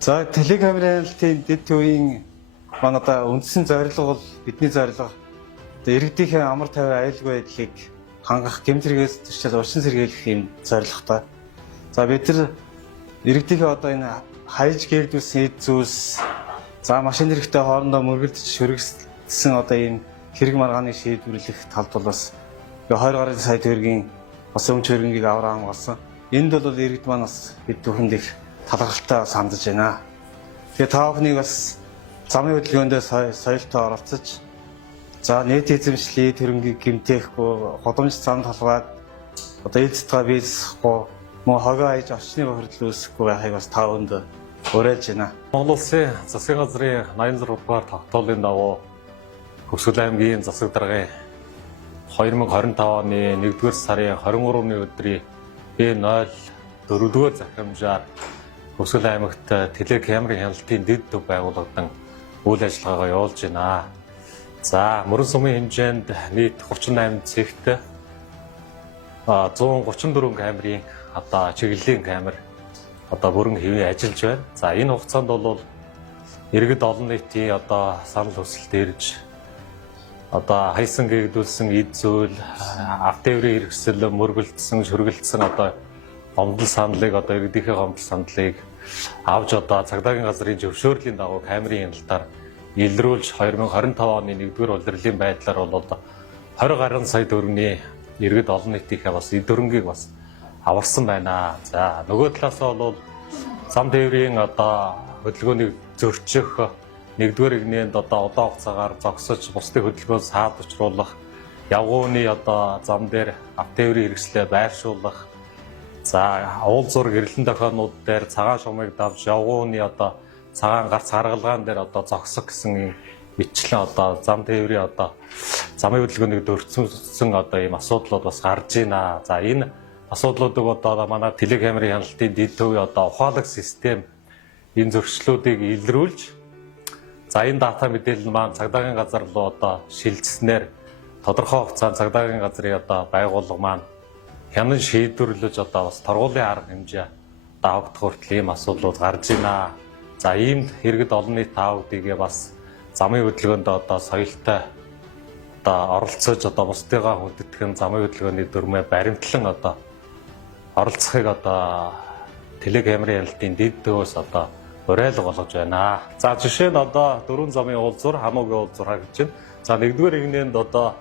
За телекамерын дэд төвийн манай одоо үндсэн зорилго бол бидний зорилго иргэдийнхээ амар тайван аюулгүй байдлыг хангах гэмтрэгээс төрчл урчин сэргийлэх юм зорилготой. За бид нар иргэдийнхээ одоо энэ хайж гэрдүүлсэн эд зүйлс за машин хэрэгтэй хоорондоо мөргөлдөж шүргэсэн одоо ийм хэрэг маргааны шийдвэрлэх талд бол бас 20 гаруй сая төгрөгийн бас өмч хөрөнгийг авраа хамгаалсан. Энд бол иргэд маань бас бид бүхэнд их талархалтай сандж байна. Тэгээ та бүхнийг бас замын хөдөлгөөндөө соёлтой оролцож за нийт эзэмшлийг төрөнгийг гэмтээхгүй годомж зам толгойд одоо ил цэцгээ биелсэхгүй мөн хогоо аяж орчны бохирдол үүсэхгүй байхыг бас та бүхэнд уриалж байна. Монгол Улсын засгийн газрын 86 дугаар тогтоолын дагуу Хөвсгөл аймгийн засаг даргын 2025 оны 1-р сарын 23-ны өдрийн B04-р захирамжаар Хөвсгөл аймагт телекамерын хяналтын дэд төв байгуулагдсан үйл ажиллагаагаа явуулж байна. За мөрөн сумын хэмжээнд нийт 38 цэгт 134 камерын одоо чиглэлийн камер одоо бүрэн хэвэн ажиллаж байна. За энэ хугацаанд бол иргэд олон нийтийн одоо санал хүсэлт ирж одоо хайсан гэгдүүлсэн эд зүйл, автоэврийн хэрэгсэл мөргөлдсөн, шүргэлдсэн одоо гомдол саналыг одоо иргэдийнхээ гомдол саналыг авч одоо цагдаагийн газрын зөвшөөрлийн дагуу камерын хяналтаар илрүүлж 2025 оны 1-р улирлын байдлаар бол 20 гаруй сая төгрөгийн иргэд олон нийтийнхээ бас эд хөрөнгийг бас аварсан байна. За нөгөө талаасаа бол зам тээврийн одоо хөдөлгөөнийг зөрчих 1-р игнэнд одоо удаан хугацаагаар зогсож бусдын хөдөлгөөн саад учруулах, явгууны одоо зам дээр автоэврийн хэрэгслээ байршуулах, за уул зураг гэрлэн тохиолнууд дээр цагаан шумыг давж явгууны одоо цагаан гарц харгалгаан дээр одоо зогсох гэсэн юм мэтчлэн одоо зам тээврийн одоо замын хөдөлгөөнийг дөрвсөн одоо ийм асуудлууд бас гарч байна. За энэ асуудлуудыг одоо манай телекамерын хяналтын дэд төвийн одоо ухаалаг систем энэ зөрчлүүдийг илрүүлж за энэ дата мэдээлэл маань цагдаагийн газар руу одоо шилжснээр тодорхой хугацаанд цагдаагийн газрын одоо байгууллага маань хянан шийдвэрлэж одоо бас торгуулийн арга хэмжээ давагдах хүртэл ийм асуудлууд гарч байна. За иймд иргэд олон нийт таавдыгээ бас замын хөдөлгөөнд одоо соёлтой одоо оролцож одоо бусдыгаа хүндэтгэн замын хөдөлгөөний дүрмээ баримтлан одоо оролцохыг одоо телекамерын хяналтын дэд төвөөс одоо уриалга болгож байна. За жишээ нь одоо 4 замын уулзуур хамаагүй уулзуур гэж байна. За 1-р игнэнд одоо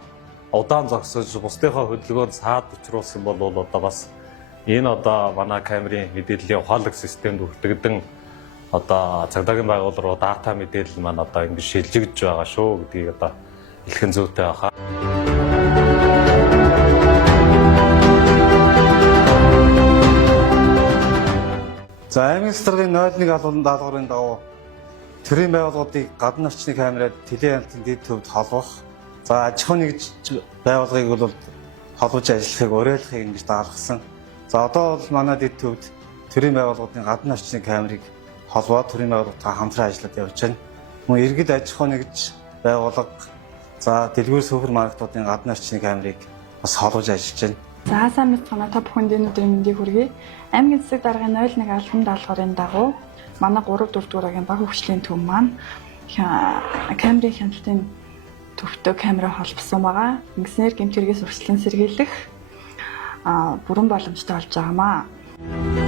удаан зогсож бусдынхаа хөдөлгөөнд саад учруулсан бол одоо бас энэ одоо манай камерын мэдээллийн ухаалаг системд бүртгэгдэн одоо цагдаагийн байгууллага руу дата мэдээлэл маань одоо ингэ шилжигдэж байгаа шүү гэдгийг одоо хэлхэн зүйтэй байна. За аймгийн стратегийн 01 албан даалгаврын дагуу төрийн байгууллагуудыг гадны орчны камераар телехяналтын дэд төвд холбох. За аж ахуйн нэгж байгууллагыг бол холбож ажиллахыг уриалгахыг ингэж даалгасан. За одоо бол манай дэд төвд төрийн байгууллагуудын гадны орчны камерыг холбоод төрийн байгууллагатай хамтран ажиллаад явж байна. Мөн иргэд аж ахуйн нэгж байгууллага за дэлгүүр супермаркетуудын гадны орчны камерыг бас холбож ажиллаж байна. За сайн мэцгэнэ та бүхэнд энэ өдрийн мэндийг хүргэе. Аймгийн засаг даргын 01 албан даалгаврын дагуу манай 3-4 дуурайгийн баг хөгжлийн төв маань камерын хяналтын төвтэй камера холбосон байгаа. Ингэснээр гэмт хэрэгээс өрсөлдөн сэргийлэх бүрэн боломжтой болж байгаамаа.